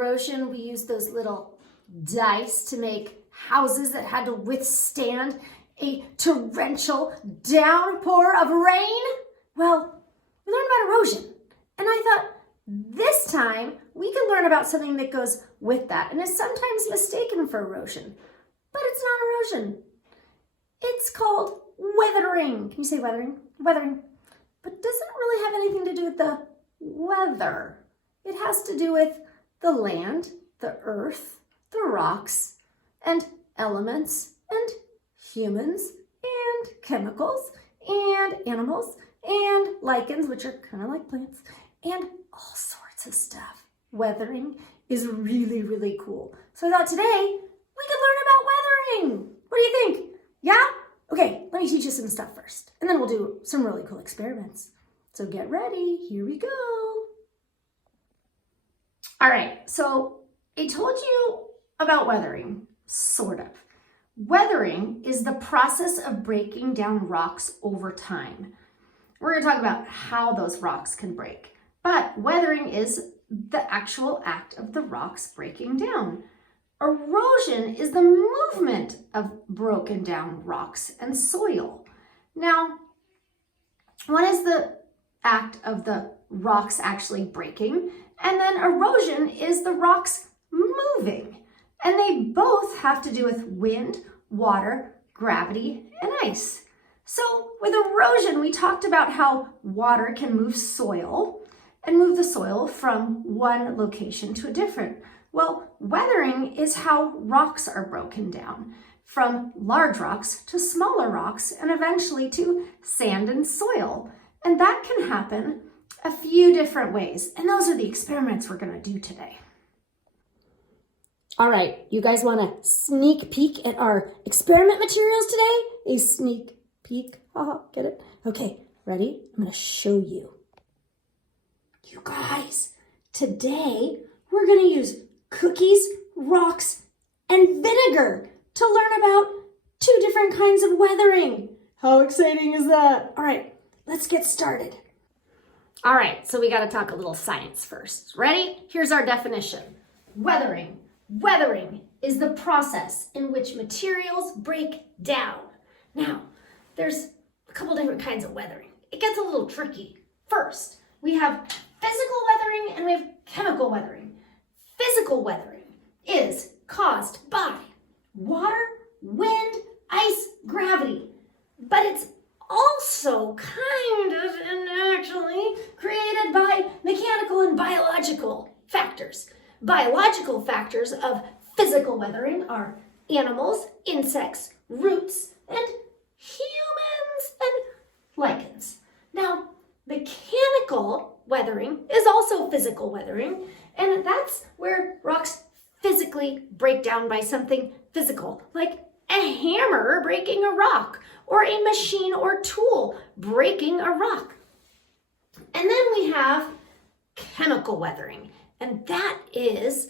erosion, we used those little dice to make houses that had to withstand a torrential downpour of rain. Well, we learned about erosion. And I thought this time we could learn about something that goes with that and is sometimes mistaken for erosion. But it's not erosion. It's called weathering. Can you say weathering? Weathering. But it doesn't really have anything to do with the weather. It has to do with the land, the earth, the rocks, and elements, and humans, and chemicals, and animals, and lichens, which are kind of like plants, and all sorts of stuff. Weathering is really, really cool. So I thought today we could learn about weathering. What do you think? Yeah? Okay, let me teach you some stuff first, and then we'll do some really cool experiments. So get ready, here we go. All right, so I told you about weathering, sort of. Weathering is the process of breaking down rocks over time. We're going to talk about how those rocks can break, but weathering is the actual act of the rocks breaking down. Erosion is the movement of broken down rocks and soil. Now, one is the act of the rocks actually breaking, and then erosion is the rocks moving. And they both have to do with wind, water, gravity, and ice. So with erosion, we talked about how water can move soil and move the soil from one location to a different. Well, weathering is how rocks are broken down, from large rocks to smaller rocks and eventually to sand and soil. And that can happen a few different ways. And those are the experiments we're going to do today. All right, you guys want a sneak peek at our experiment materials today? A sneak peek, haha, get it? Okay, ready? I'm going to show you. You guys, today we're going to use cookies, rocks, and vinegar to learn about 2 different kinds of weathering. How exciting is that? All right, let's get started. All right, so we got to talk a little science first. Ready? Here's our definition. Weathering. Weathering is the process in which materials break down. Now, there's a couple different kinds of weathering. It gets a little tricky. First, we have physical weathering and we have chemical weathering. Physical weathering is caused by water, wind, ice, gravity. But it's also kind of and actually created by mechanical and biological factors. Biological factors of physical weathering are animals, insects, roots, and humans and lichens. Now, mechanical weathering is also physical weathering, and that's where rocks physically break down by something physical, like a hammer breaking a rock, or a machine or tool breaking a rock. And then we have chemical weathering, and that is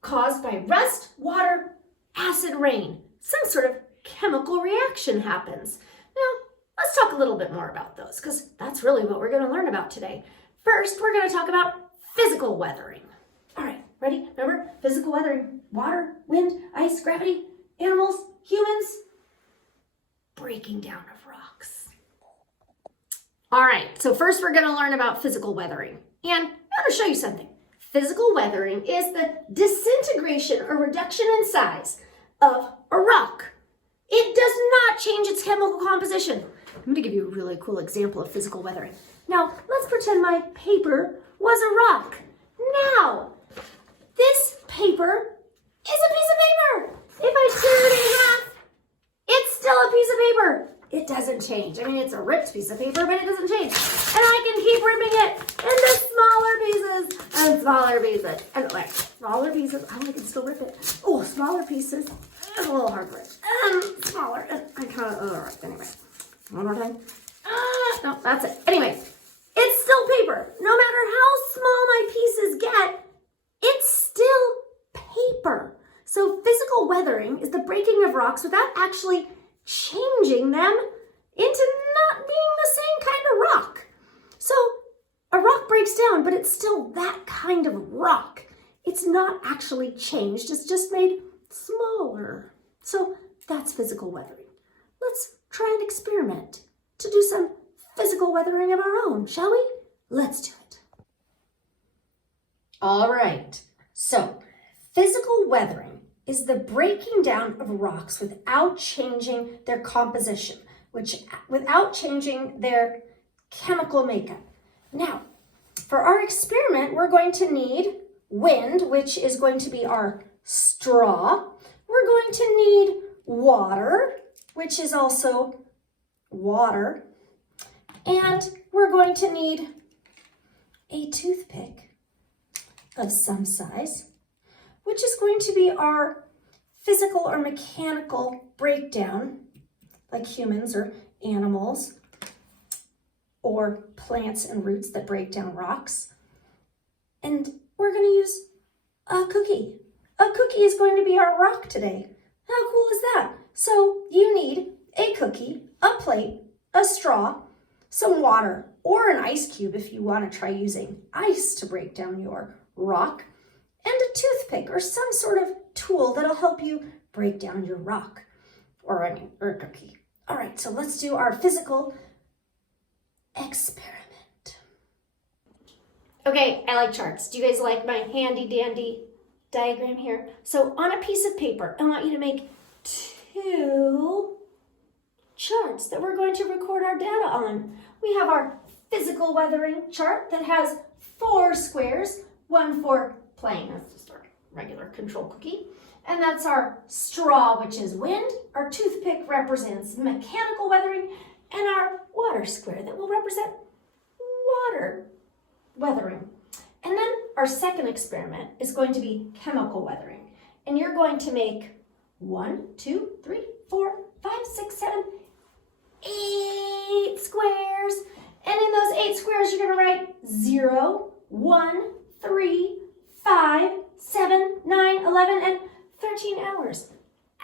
caused by rust, water, acid rain. Some sort of chemical reaction happens. Now, let's talk a little bit more about those, because that's really what we're going to learn about today. First, we're going to talk about physical weathering. All right, ready? Remember, physical weathering, water, wind, ice, gravity, animals, humans, breaking down of rocks. All right, so first we're going to learn about physical weathering. And I'm going to show you something. Physical weathering is the disintegration or reduction in size of a rock. It does not change its chemical composition. I'm going to give you a really cool example of physical weathering. Now, let's pretend my paper was a rock. Now, this paper is a piece of paper. If I tear it in half, it's still a piece of paper. It doesn't change. I mean, it's a ripped piece of paper, but it doesn't change. And I can keep ripping it into smaller pieces and smaller pieces. And like smaller pieces, oh, I can still rip it. Oh, smaller pieces. It's a little hard to rip. And smaller. And I kind of, anyway. One more time. No, that's it. Anyway, it's still paper. No matter how small my pieces get, it's still paper. So physical weathering is the breaking of rocks without actually changing them into not being the same kind of rock. So a rock breaks down, but it's still that kind of rock. it's not actually changed, it's just made smaller. So that's physical weathering. Let's try an experiment to do some physical weathering of our own, shall we? Let's do it. All right, so physical weathering is the breaking down of rocks without changing their composition, without changing their chemical makeup. Now, for our experiment, we're going to need wind, which is going to be our straw. We're going to need water, which is also water. And we're going to need a toothpick of some size, which is going to be our physical or mechanical breakdown, like humans or animals or plants and roots that break down rocks. And we're going to use a cookie. A cookie is going to be our rock today. How cool is that? So you need a cookie, a plate, a straw, some water, or an ice cube if you want to try using ice to break down your rock, and a toothpick or some sort of tool that'll help you break down your rock, or a cookie. All right, so let's do our physical experiment. Okay, I like charts. Do you guys like my handy dandy diagram here? So on a piece of paper, I want you to make 2 charts that we're going to record our data on. We have our physical weathering chart that has 4 squares, one for plain, that's just our regular control cookie. And that's our straw, which is wind. Our toothpick represents mechanical weathering, and our water square that will represent water weathering. And then our second experiment is going to be chemical weathering. And you're going to make 1, 2, 3, 4, 5, 6, 7, 8 squares. And in those 8 squares, you're going to write 0, 1, 3, 5, 7, 9, 11, and 13 hours.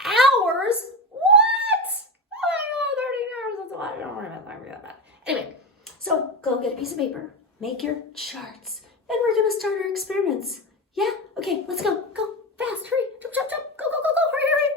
Hours? What? Oh, 13 hours. That's a lot. Don't worry about that. Anyway, so go get a piece of paper, make your charts, and we're going to start our experiments. Yeah? Okay, let's go. Go. Fast. Hurry. Jump, jump, jump. Go, go, go, go. Hurry, hurry.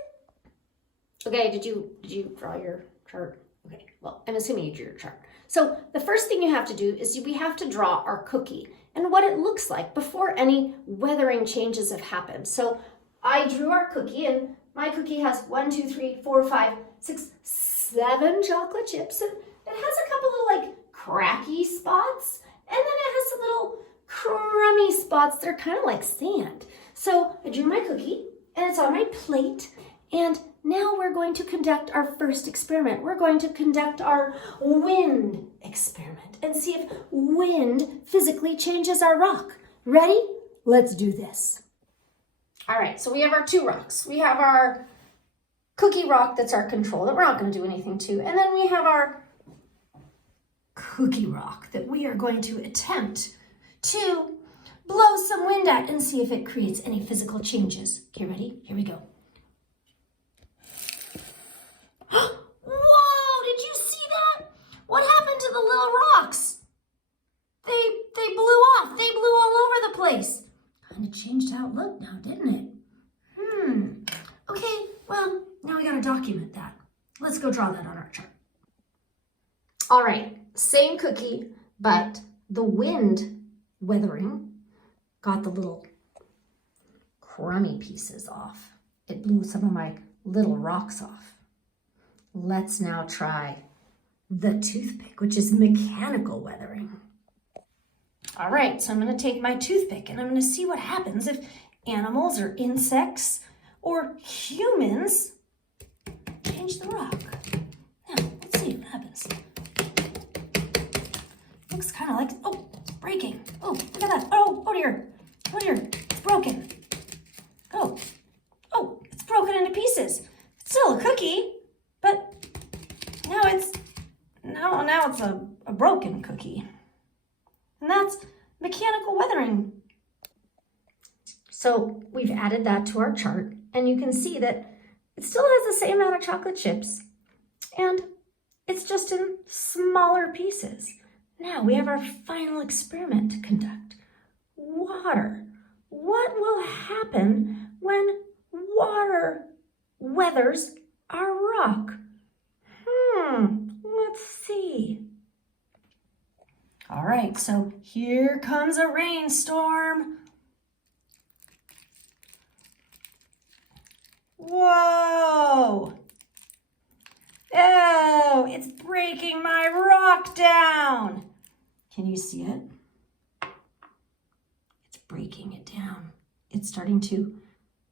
Okay, did you draw your chart? Okay, well, I'm assuming you drew your chart. So the first thing you have to do is we have to draw our cookie and what it looks like before any weathering changes have happened. So I drew our cookie, and my cookie has 1, 2, 3, 4, 5, 6, 7 chocolate chips, and it has a couple of like cracky spots, and then it has some little crummy spots. They're kind of like sand. So I drew my cookie, and it's on my plate, and now we're going to conduct our first experiment. We're going to conduct our wind experiment and see if wind physically changes our rock. Ready? Let's do this. All right, so we have our 2 rocks. We have our cookie rock that's our control that we're not going to do anything to. And then we have our cookie rock that we are going to attempt to blow some wind at and see if it creates any physical changes. Okay, ready? Here we go. Whoa, did you see that? What happened to the little rocks? They blew off. They blew all over the place. Kind of changed how it looked now, didn't it? Okay, well, now we gotta document that. Let's go draw that on our chart. All right, same cookie, but the wind weathering got the little crummy pieces off. It blew some of my little rocks off. Let's now try the toothpick, which is mechanical weathering. All right, so I'm going to take my toothpick and I'm going to see what happens if animals or insects or humans change the rock. Now, let's see what happens. Looks kind of like, oh, it's breaking. Oh, look at that. Oh dear. Oh dear, it's broken. Oh, it's broken into pieces. It's still a cookie, but now it's a broken cookie. And that's mechanical weathering. So we've added that to our chart, and you can see that it still has the same amount of chocolate chips, and it's just in smaller pieces. Now we have our final experiment to conduct. Water. What will happen when water weathers our rock? Let's see. All right, so here comes a rainstorm. Whoa! Oh, it's breaking my rock down. Can you see it? It's breaking it down. It's starting to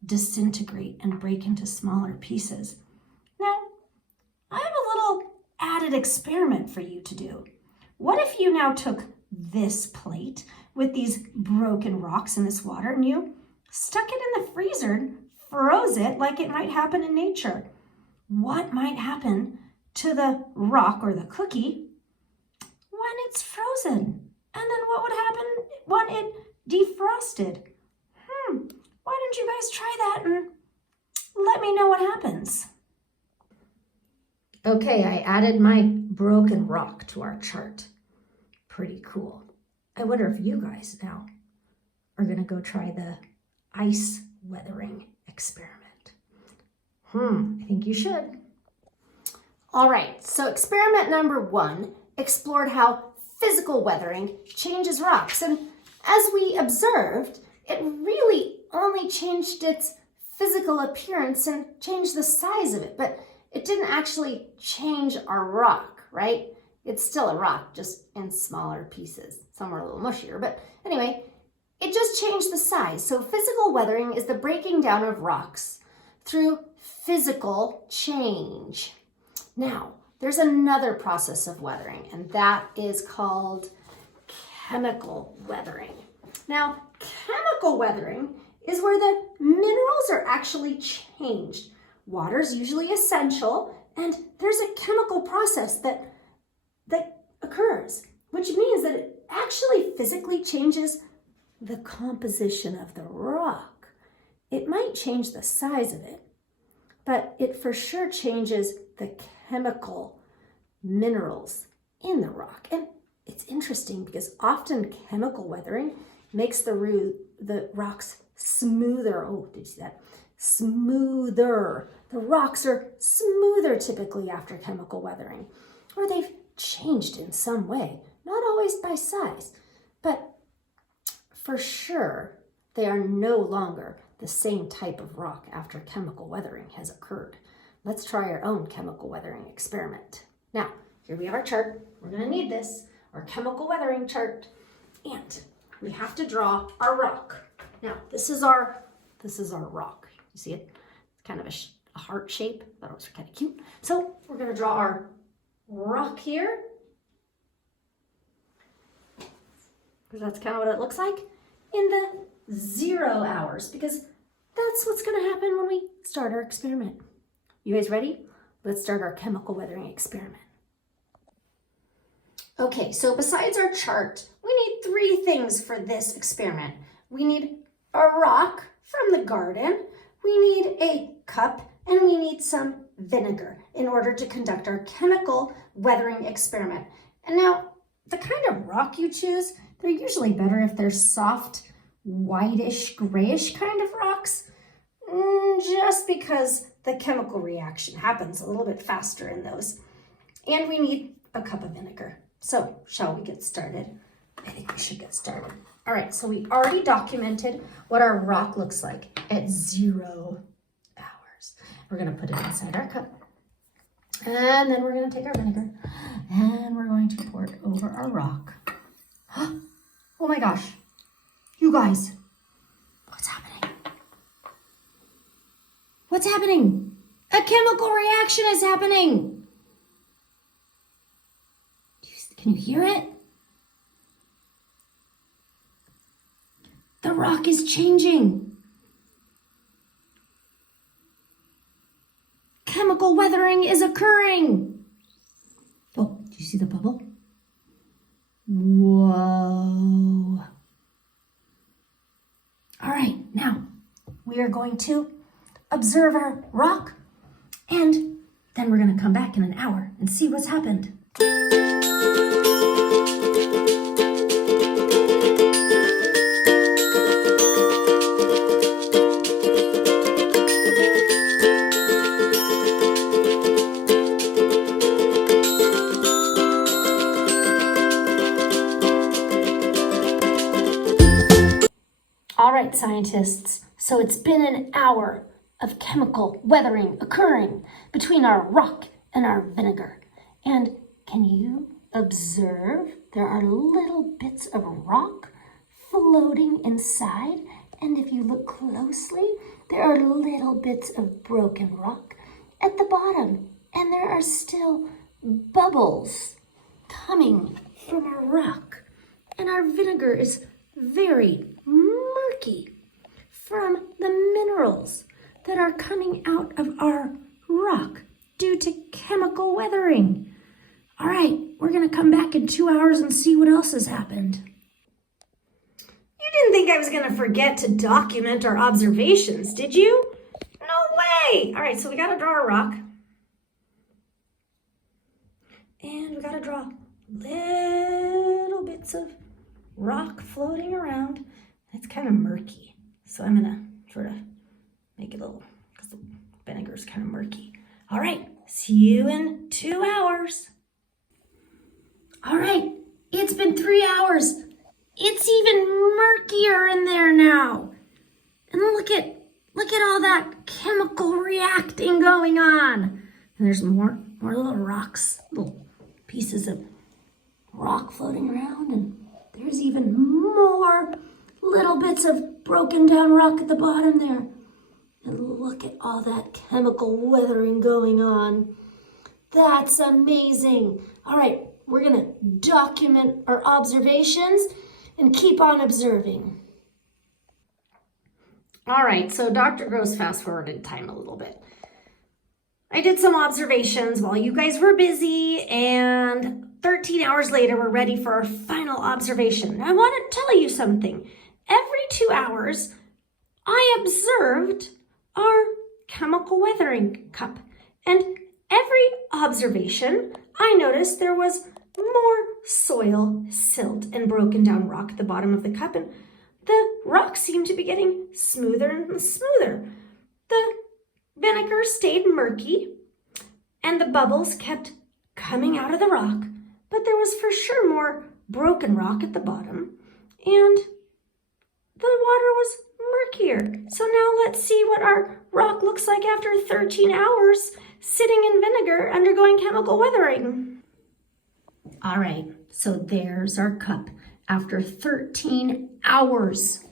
disintegrate and break into smaller pieces. Now, I have a little added experiment for you to do. What if you now took this plate with these broken rocks in this water and you stuck it in the freezer and froze it like it might happen in nature? What might happen to the rock or the cookie when it's frozen? And then what would happen when it defrosted? Why don't you guys try that and let me know what happens? Okay, I added my broken rock to our chart. Pretty cool. I wonder if you guys now are gonna go try the ice weathering experiment. I think you should. All right, so experiment number 1 explored how physical weathering changes rocks. And as we observed, it really only changed its physical appearance and changed the size of it, but it didn't actually change our rock, right? It's still a rock, just in smaller pieces. Some are a little mushier, but anyway, it just changed the size. So physical weathering is the breaking down of rocks through physical change. Now, there's another process of weathering, and that is called chemical weathering. Now, chemical weathering is where the minerals are actually changed. Water's usually essential, and there's a chemical process that occurs, which means that it actually physically changes the composition of the rock. It might change the size of it, but it for sure changes the chemical minerals in the rock. And it's interesting because often chemical weathering makes the rocks smoother. Oh, did you see that? Smoother. The rocks are smoother typically after chemical weathering, or they've changed in some way, not always by size, but for sure they are no longer the same type of rock after chemical weathering has occurred. Let's try our own chemical weathering experiment. Now, here we have our chart. We're going to need this, our chemical weathering chart, and we have to draw our rock. Now, this is our rock. You see it? It's kind of a heart shape. I thought it was kind of cute. So we're going to draw our rock here. Because that's kind of what it looks like in the 0 hours, because that's what's going to happen when we start our experiment. You guys ready? Let's start our chemical weathering experiment. Okay, so besides our chart, we need 3 things for this experiment. We need a rock from the garden, we need a cup, and we need some vinegar in order to conduct our chemical weathering experiment. And now, the kind of rock you choose, they're usually better if they're soft, whitish, grayish kind of rocks, just because the chemical reaction happens a little bit faster in those. And we need a cup of vinegar. So, shall we get started? I think we should get started. All right, so we already documented what our rock looks like at 0 hours. We're gonna put it inside our cup. And then we're gonna take our vinegar and we're going to pour it over our rock. Oh my gosh, you guys, what's happening? What's happening? A chemical reaction is happening. Can you hear it? The rock is changing. Chemical weathering is occurring. Oh, do you see the bubble? Whoa. All right, now we are going to observe our rock, and then we're going to come back in an hour and see what's happened. scientists, so it's been an hour of chemical weathering occurring between our rock and our vinegar. And can you observe there are little bits of rock floating inside? And if you look closely, there are little bits of broken rock at the bottom. And there are still bubbles coming from our rock. And our vinegar is very murky from the minerals that are coming out of our rock due to chemical weathering. All right, we're going to come back in 2 hours and see what else has happened. You didn't think I was going to forget to document our observations, did you? No way! All right, so we got to draw a rock. And we got to draw little bits of rock floating around. It's kind of murky, so I'm going to sort of make it a little, because the vinegar is kind of murky. All right, see you in 2 hours. All right, it's been 3 hours. It's even murkier in there now. And look at all that chemical reacting going on. And there's more little rocks, little pieces of rock floating around. And there's even more little bits of broken down rock at the bottom there. And look at all that chemical weathering going on. That's amazing. All right, we're gonna document our observations and keep on observing. All right, so Dr. Gross fast-forwarded time a little bit. I did some observations while you guys were busy, and 13 hours later, we're ready for our final observation. I want to tell you something. Every 2 hours, I observed our chemical weathering cup, and every observation, I noticed there was more soil, silt, and broken down rock at the bottom of the cup, and the rock seemed to be getting smoother and smoother. The vinegar stayed murky, and the bubbles kept coming out of the rock, but there was for sure more broken rock at the bottom, and the water was murkier. So now let's see what our rock looks like after 13 hours sitting in vinegar undergoing chemical weathering. All right, so there's our cup after 13 hours.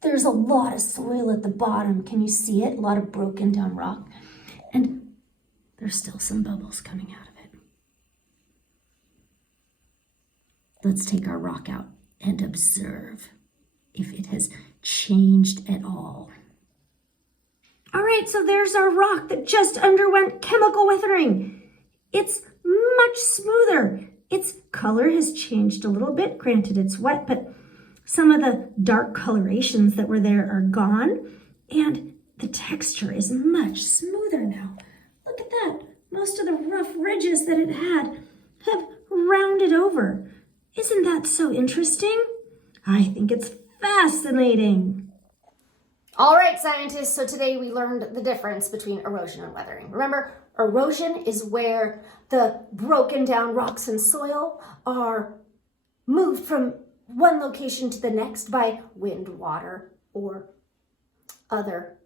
There's a lot of soil at the bottom. Can you see it? A lot of broken down rock. And there's still some bubbles coming out of it. Let's take our rock out and observe if it has changed at all. All right, so there's our rock that just underwent chemical weathering. It's much smoother. Its color has changed a little bit. Granted, it's wet, but some of the dark colorations that were there are gone, and the texture is much smoother now. Look at that. Most of the rough ridges that it had have rounded over. Isn't that so interesting? I think it's fascinating. All right, scientists, so today we learned the difference between erosion and weathering. Remember, erosion is where the broken down rocks and soil are moved from one location to the next by wind, water, or other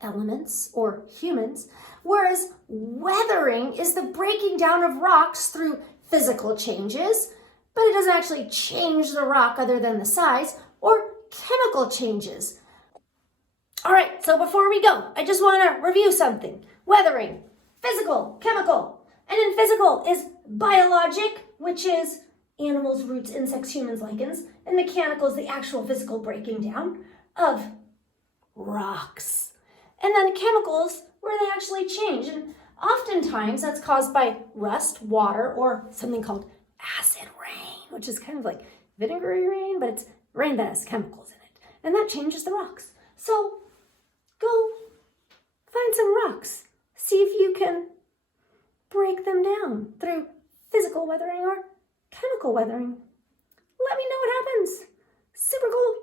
elements or humans, whereas weathering is the breaking down of rocks through physical changes, but it doesn't actually change the rock other than the size, or chemical changes. All right, so before we go, I just want to review something. Weathering, physical, chemical, and then physical is biologic, which is animals, roots, insects, humans, lichens, and mechanical is the actual physical breaking down of rocks. And then chemicals, where they actually change, and oftentimes that's caused by rust, water, or something called acid rain, which is kind of like vinegary rain, but it's rain that has chemicals in it, and that changes the rocks. So go find some rocks, see if you can break them down through physical weathering or chemical weathering. Let me know what happens. Super cool.